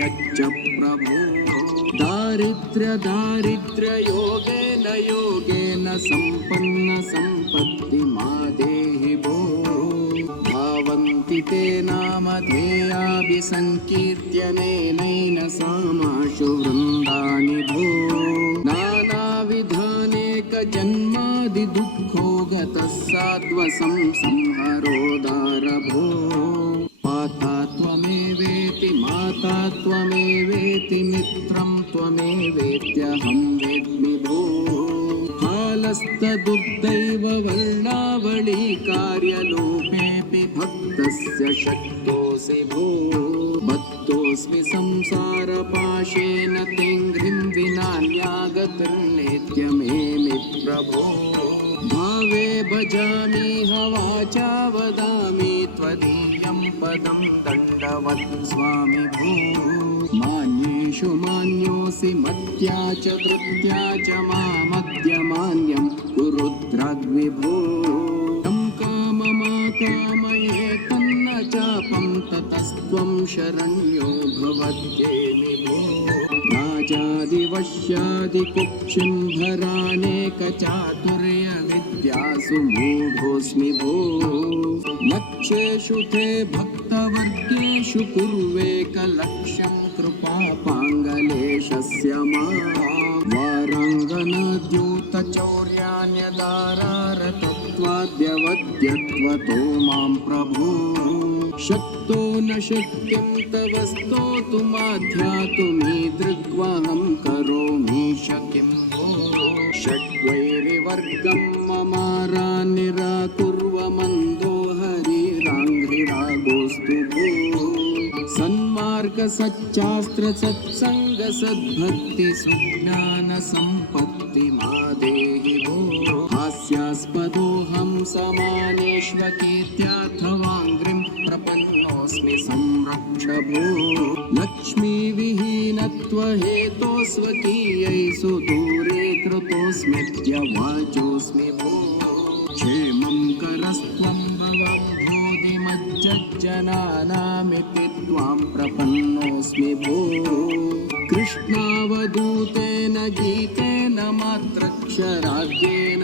यच्च प्रभो दारिद्र्ययोगेन योगेन सम्पन्न सम्पत्ति मा देहि भो भावन्ति ते नामधेयाभिसङ्कीर्त्यनेनैन सामाशु वृन्दानि भो नानाविधानेक जन्मादिदुःखो गतः सात्वसंहरोदार भो पाता त्वमेवेति माता त्वमेवेति मित्रं त्वमेवेत्यहं वेद्मि भो कालस्तदुग्धैव वर्णावळी कार्यलोपेऽपि भक्तस्य शक्तोऽसि भो बद्धोऽस्मि संसारपाशेन तेङ्घ्रिं विनान्यागतिर्नेत्य मेमि प्रभो भावे भजामि वाचा वदामि त्वदीयं पदं दण्डवत् स्वामि भो मान्येषु मान्योऽसि मत्या च धृत्या च मामद्यमान्यं कुरुद्राग्विभो तं काममाकामये तन्न चापं ततस्त्वं शरण्यो भवत्येमि भो राजादिवश्यादिकुक्षिं भरानेकचातुर्यविद्यासु मूढोऽस्मि भो लक्ष्येषु ते भक्तवर्गेषु कुर्वेकलक्ष्यं कृपापाङ्गलेशस्य मा वाराङ्गनाद्यूतचौर्यान्यदारारतत्वाद्यवद्यत्वतो मां प्रभो शक्तो न शक्यं तव स्तोतुमाध्यातुमीदृग्वहं करोमि शकिं भो षड्वैरिवर्गं ममारा निराकुर्व मन्दो हरिराङ्घ्रिरागोऽस्तु भो सन्मार्ग सच्चास्त्र सत्संग सद्भक्ति सुज्ञान संपत्ति मा देहि भो हास्यास्पदोऽहं समानेष्वकीर्त्यार्थवाङ्घ्रिं प्रपन्नोऽस्मि संरक्ष भो लक्ष्मीविहीनत्वहेतोस्वकीयै सुदूरे कृतोऽस्मित्यवाचोऽस्मि भो क्षेमं करस्त्वं भवम्भोधिमज्जनानामिति त्वां प्रपन्नोऽस्मि भो कृष्णावधूतेन गीतेन मात्रक्षराद्येन